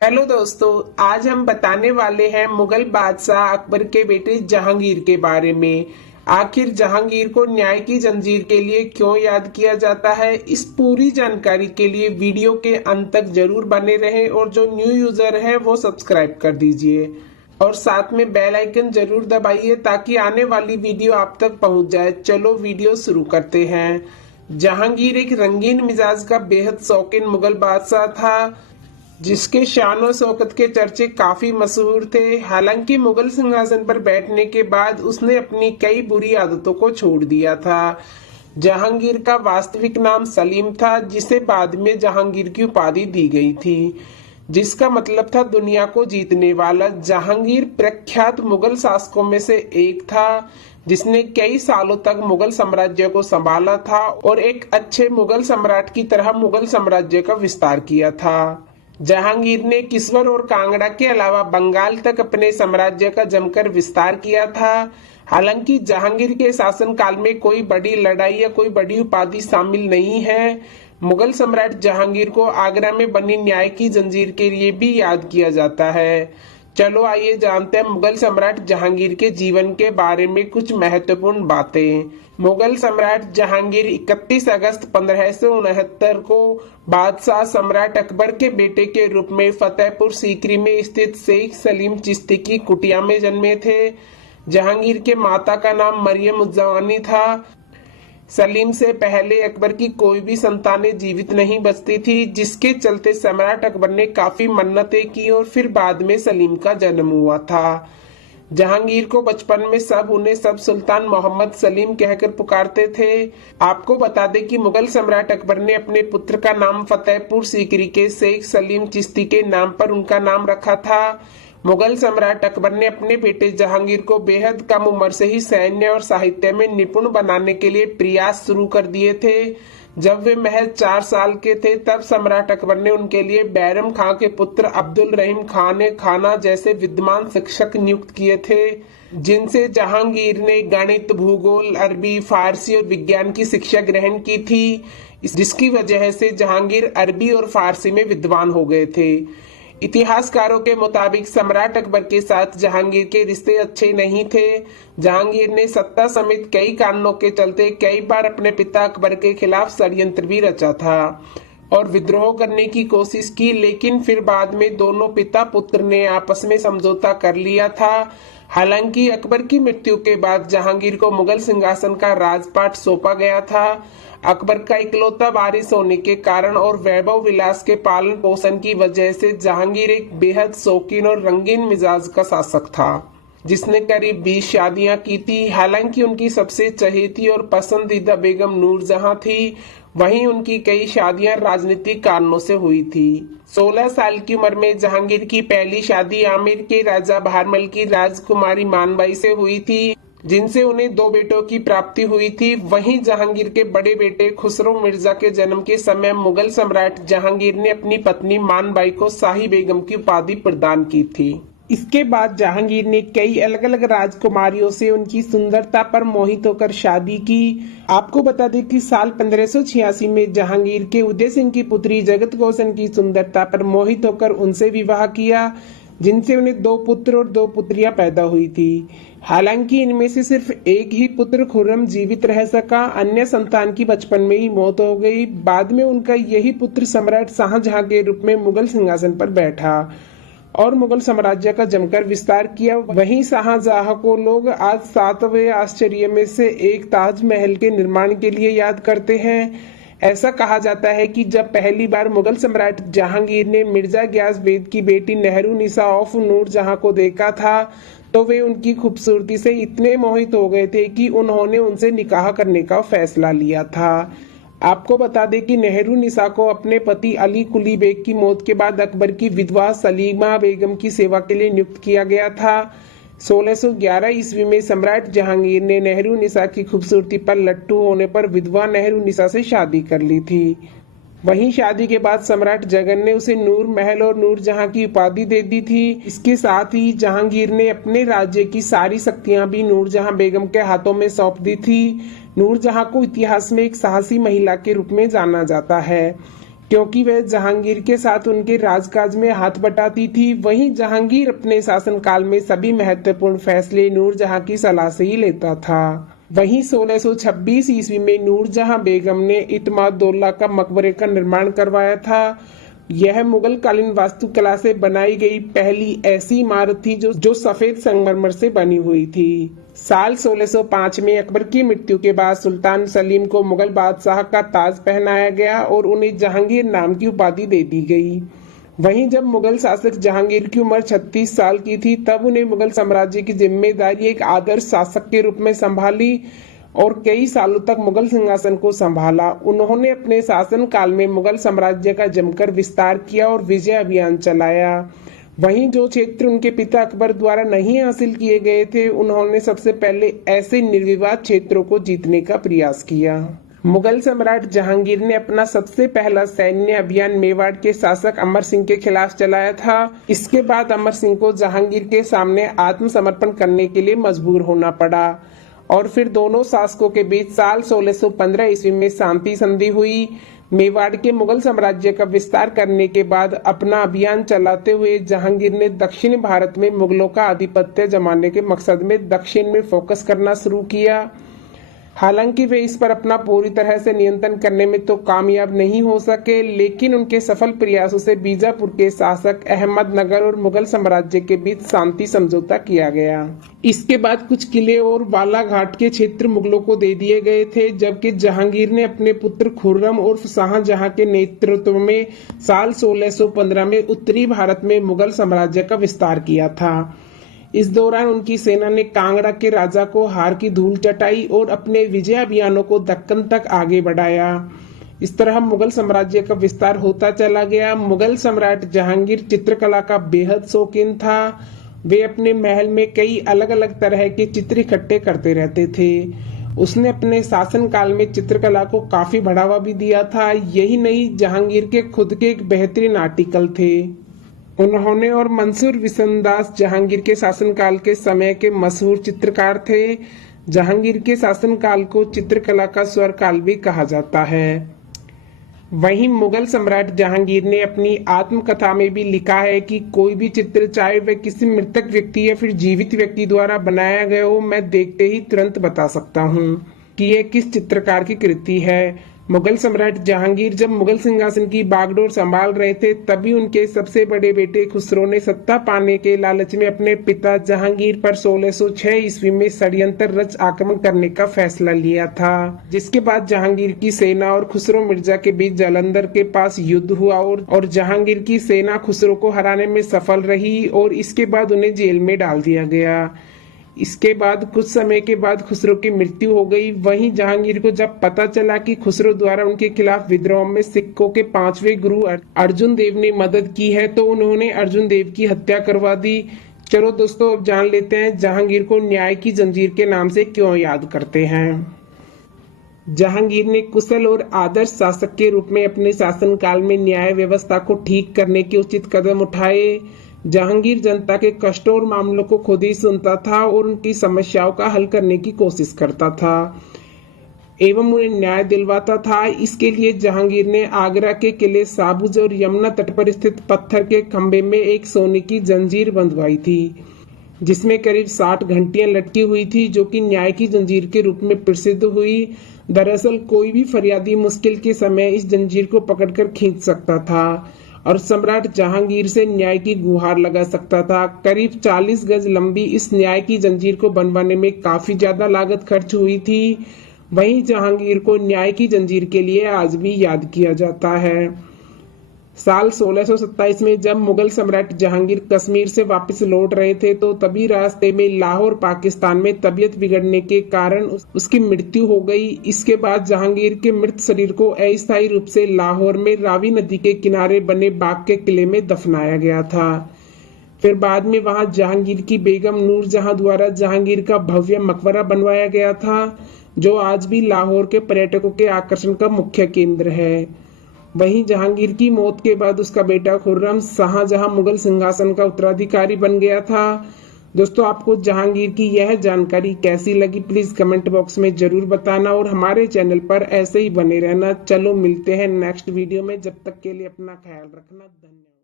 Hello दोस्तों। आज हम बताने वाले हैं मुगल बादशाह अकबर के बेटे जहांगीर के बारे में। आखिर जहांगीर को न्याय की जंजीर के लिए क्यों याद किया जाता है, इस पूरी जानकारी के लिए वीडियो के अंत तक जरूर बने रहें और जो न्यू यूजर है वो सब्सक्राइब कर दीजिए और साथ में बेल आइकन जरूर दबाइए ताकि आने वाली वीडियो आप तक पहुंच जाए। चलो वीडियो शुरू करते हैं। जहांगीर एक रंगीन मिजाज का बेहद शौकीन मुगल बादशाह था जिसके शान और शौकत के चर्चे काफी मशहूर थे। हालांकि मुगल सिंहासन पर बैठने के बाद उसने अपनी कई बुरी आदतों को छोड़ दिया था। जहांगीर का वास्तविक नाम सलीम था, जिसे बाद में जहांगीर की उपाधि दी गई थी, जिसका मतलब था दुनिया को जीतने वाला। जहांगीर प्रख्यात मुगल शासकों में से एक था जिसने कई सालों तक मुगल साम्राज्य को संभाला था और एक अच्छे मुगल सम्राट की तरह मुगल साम्राज्य का विस्तार किया था। जहांगीर ने किश्वर और कांगड़ा के अलावा बंगाल तक अपने साम्राज्य का जमकर विस्तार किया था। हालांकि जहांगीर के शासनकाल में कोई बड़ी लड़ाई या कोई बड़ी उपाधि शामिल नहीं है। मुगल सम्राट जहांगीर को आगरा में बनी न्याय की जंजीर के लिए भी याद किया जाता है। चलो आइए जानते हैं मुगल सम्राट जहांगीर के जीवन के बारे में कुछ महत्वपूर्ण बातें। मुगल सम्राट जहांगीर 31 अगस्त 1569 को बादशाह सम्राट अकबर के बेटे के रूप में फतेहपुर सीकरी में स्थित शेख सलीम चिश्ती की कुटिया में जन्मे थे। जहांगीर के माता का नाम मरियम उज़्ज़मानी था। सलीम से पहले अकबर की कोई भी संतानें जीवित नहीं बचती थी, जिसके चलते सम्राट अकबर ने काफी मन्नतें की और फिर बाद में सलीम का जन्म हुआ था। जहांगीर को बचपन में सब उन्हें सब सुल्तान मोहम्मद सलीम कहकर पुकारते थे। आपको बता दें कि मुगल सम्राट अकबर ने अपने पुत्र का नाम फतेहपुर सीकरी के शेख सलीम चिश्ती के नाम पर उनका नाम रखा था। मुगल सम्राट अकबर ने अपने बेटे जहांगीर को बेहद कम उम्र से ही सैन्य और साहित्य में निपुण बनाने के लिए प्रयास शुरू कर दिए थे। जब वे महज 4 साल के थे तब सम्राट अकबर ने उनके लिए बैरम खां के पुत्र अब्दुल रहीम खान ने खाना जैसे विद्वान शिक्षक नियुक्त किए थे, जिनसे जहांगीर ने गणित, भूगोल, अरबी, फारसी और विज्ञान की शिक्षा ग्रहण की थी, जिसकी वजह से जहांगीर अरबी और फारसी में विद्वान हो गए थे। इतिहासकारों के मुताबिक सम्राट अकबर के साथ जहांगीर के रिश्ते अच्छे नहीं थे। जहांगीर ने सत्ता समेत कई कारणों के चलते कई बार अपने पिता अकबर के खिलाफ षड्यंत्र भी रचा था और विद्रोह करने की कोशिश की, लेकिन फिर बाद में दोनों पिता पुत्र ने आपस में समझौता कर लिया था। हालांकि अकबर की मृत्यु के बाद जहांगीर को मुगल सिंहासन का राजपाट सौंपा गया था। अकबर का इकलौता वारिस होने के कारण और वैभव विलास के पालन पोषण की वजह से जहांगीर एक बेहद शौकीन और रंगीन मिजाज का शासक था, जिसने करीब 20 शादियां की थी। हालांकि उनकी सबसे चहेती और पसंदीदा बेगम नूरजहां थी, वहीं उनकी कई शादियां राजनीतिक कारणों से हुई थी। 16 साल की उम्र में जहांगीर की पहली शादी आमेर के राजा बहारमल की राजकुमारी मानबाई से हुई थी, जिनसे उन्हें 2 बेटों की प्राप्ति हुई थी। वहीं जहांगीर के बड़े बेटे खुसरो मिर्जा के जन्म के समय मुगल सम्राट जहांगीर ने अपनी पत्नी मानबाई को शाही बेगम की उपाधि प्रदान की थी। इसके बाद जहांगीर ने कई अलग अलग राजकुमारियों से उनकी सुंदरता पर मोहित होकर शादी की। आपको बता दें कि साल 1586 में जहांगीर के उदय सिंह की पुत्री जगत गोसन की सुंदरता पर मोहित होकर उनसे विवाह किया, जिनसे उन्हें 2 पुत्र और 2 पुत्रियां पैदा हुई थी। हालांकि इनमें से सिर्फ एक ही पुत्र खुर्रम जीवित रह सका, अन्य संतान की बचपन में ही मौत हो गई। बाद में उनका यही पुत्र सम्राट शाहजहां के रूप में मुगल सिंहासन पर बैठा और मुगल साम्राज्य का जमकर विस्तार किया। वहीं शाहजहां को लोग आज 7वें आश्चर्य में से एक ताजमहल के निर्माण के लिए याद करते हैं। ऐसा कहा जाता है कि जब पहली बार मुगल सम्राट जहांगीर ने मिर्जा गियास बेग की बेटी नेहरू निसा ऑफ नूरजहां को देखा था तो वे उनकी खूबसूरती से इतने मोहित हो गए थे कि उन्होंने उनसे निकाह करने का फैसला लिया था। आपको बता दें कि नेहरू निसा को अपने पति अली कुली बेग की मौत के बाद अकबर की विधवा सलीमा बेगम की सेवा के लिए नियुक्त किया गया था। 1611 ईस्वी में सम्राट जहांगीर ने नेहरू निसा की खूबसूरती पर लट्टू होने पर विधवा नेहरू निसा से शादी कर ली थी। वहीं शादी के बाद सम्राट जगन ने उसे नूर महल और नूरजहां की उपाधि दे दी थी। इसके साथ ही जहांगीर ने अपने राज्य की सारी शक्तियां भी नूरजहां बेगम के हाथों में सौंप दी थी। नूरजहां को इतिहास में एक साहसी महिला के रूप में जाना जाता है। क्योंकि वह जहांगीर के साथ उनके राजकाज में हाथ बटाती थी। वहीं जहांगीर अपने शासनकाल में सभी महत्वपूर्ण फैसले नूरजहां की सलाह से ही लेता था। वहीं 1626 ईस्वी में नूरजहां बेगम ने इत्मादुल्लाह का मकबरे का निर्माण करवाया था। यह मुगल कालीन वास्तुकला से बनाई गई पहली ऐसी इमारत थी जो सफेद संगमरमर से बनी हुई थी। साल 1605 में अकबर की मृत्यु के बाद सुल्तान सलीम को मुगल बादशाह का ताज पहनाया गया और उन्हें जहांगीर नाम की उपाधि दे दी गई। वहीं जब मुगल शासक जहांगीर की उम्र 36 साल की थी तब उन्हें मुगल साम्राज्य की जिम्मेदारी एक आदर्श शासक के रूप में संभाली और कई सालों तक मुगल सिंहासन को संभाला। उन्होंने अपने शासन काल में मुगल साम्राज्य का जमकर विस्तार किया और विजय अभियान चलाया। वहीं जो क्षेत्र उनके पिता अकबर द्वारा नहीं हासिल किए गए थे, उन्होंने सबसे पहले ऐसे निर्विवाद क्षेत्रों को जीतने का प्रयास किया। मुगल सम्राट जहांगीर ने अपना सबसे पहला सैन्य अभियान मेवाड़ के शासक अमर सिंह के खिलाफ चलाया था। इसके बाद अमर सिंह को जहांगीर के सामने आत्मसमर्पण करने के लिए मजबूर होना पड़ा और फिर दोनों शासकों के बीच साल 1615 ईस्वी में शांति संधि हुई। मेवाड़ के मुगल साम्राज्य का विस्तार करने के बाद अपना अभियान चलाते हुए जहांगीर ने दक्षिणी भारत में मुगलों का आधिपत्य जमाने के मकसद में दक्षिण में फोकस करना शुरू किया। हालांकि वे इस पर अपना पूरी तरह से नियंत्रण करने में तो कामयाब नहीं हो सके, लेकिन उनके सफल प्रयासों से बीजापुर के शासक अहमदनगर और मुगल साम्राज्य के बीच शांति समझौता किया गया। इसके बाद कुछ किले और बालाघाट के क्षेत्र मुगलों को दे दिए गए थे, जबकि जहांगीर ने अपने पुत्र खुर्रम और शाहजहां के नेतृत्व में साल 1615 में उत्तरी भारत में मुगल साम्राज्य का विस्तार किया था। इस दौरान उनकी सेना ने कांगड़ा के राजा को हार की धूल चटाई और अपने विजय अभियानों को दक्कन तक आगे बढ़ाया। इस तरह मुगल साम्राज्य का विस्तार होता चला गया। मुगल सम्राट जहांगीर चित्रकला का बेहद शौकीन था। वे अपने महल में कई अलग अलग तरह के चित्र इकट्ठे करते रहते थे। उसने अपने शासन काल में चित्रकला को काफी बढ़ावा भी दिया था। यही नहीं, जहांगीर के खुद के एक बेहतरीन आर्टिकल थे। उन्होंने और मंसूर विसनदास जहांगीर के शासनकाल के समय के मशहूर चित्रकार थे। जहांगीर के शासनकाल को चित्रकला का स्वर काल भी कहा जाता है। वहीं मुगल सम्राट जहांगीर ने अपनी आत्मकथा में भी लिखा है कि कोई भी चित्र, चाहे वह किसी मृतक व्यक्ति या फिर जीवित व्यक्ति द्वारा बनाया गया हो, मैं देखते ही तुरंत बता सकता हूँ कि यह किस चित्रकार की कृति है। मुगल सम्राट जहांगीर जब मुगल सिंहासन की बागडोर संभाल रहे थे, तभी उनके सबसे बड़े बेटे खुसरो ने सत्ता पाने के लालच में अपने पिता जहांगीर पर 1606 ईस्वी में षड्यंत्र रच आक्रमण करने का फैसला लिया था, जिसके बाद जहांगीर की सेना और खुसरो मिर्जा के बीच जालंधर के पास युद्ध हुआ और जहांगीर की सेना खुसरो को हराने में सफल रही और इसके बाद उन्हें जेल में डाल दिया गया। इसके बाद कुछ समय के बाद खुसरो की मृत्यु हो गई। वहीं जहांगीर को जब पता चला कि खुसरो द्वारा उनके खिलाफ विद्रोह में सिखों के 5वें गुरु अर्जुन देव ने मदद की है, तो उन्होंने अर्जुन देव की हत्या करवा दी। चलो दोस्तों, अब जान लेते हैं जहांगीर को न्याय की जंजीर के नाम से क्यों याद करते हैं। जहांगीर ने कुशल और आदर्श शासक के रूप में अपने शासनकाल में न्याय व्यवस्था को ठीक करने के उचित कदम उठाए। जहांगीर जनता के कष्टों और मामलों को खुद ही सुनता था और उनकी समस्याओं का हल करने की कोशिश करता था एवं उन्हें न्याय दिलवाता था। इसके लिए जहांगीर ने आगरा के किले साबुज और यमुना तट पर स्थित पत्थर के खंभे में एक सोने की जंजीर बंधवाई थी, जिसमें करीब 60 घंटियां लटकी हुई थी, जो कि न्याय की जंजीर के रूप में प्रसिद्ध हुई। दरअसल कोई भी फरियादी मुश्किल के समय इस जंजीर को पकड़कर खींच सकता था और सम्राट जहांगीर से न्याय की गुहार लगा सकता था। करीब 40 गज लंबी इस न्याय की जंजीर को बनवाने में काफी ज्यादा लागत खर्च हुई थी। वहीं जहांगीर को न्याय की जंजीर के लिए आज भी याद किया जाता है। साल 1627 में जब मुगल सम्राट जहांगीर कश्मीर से वापस लौट रहे थे, तो तभी रास्ते में लाहौर पाकिस्तान में तबीयत बिगड़ने के कारण उसकी मृत्यु हो गई। इसके बाद जहांगीर के मृत शरीर को अस्थायी रूप से लाहौर में रावी नदी के किनारे बने बाग के किले में दफनाया गया था। फिर बाद में वहां जहांगीर की बेगम नूरजहां द्वारा जहांगीर का भव्य मकबरा बनवाया गया था, जो आज भी लाहौर के पर्यटकों के आकर्षण का मुख्य केंद्र है। वहीं जहांगीर की मौत के बाद उसका बेटा खुर्रम शाहजहां मुगल सिंहासन का उत्तराधिकारी बन गया था। दोस्तों आपको जहांगीर की यह जानकारी कैसी लगी प्लीज कमेंट बॉक्स में जरूर बताना और हमारे चैनल पर ऐसे ही बने रहना। चलो मिलते हैं नेक्स्ट वीडियो में, जब तक के लिए अपना ख्याल रखना। धन्यवाद।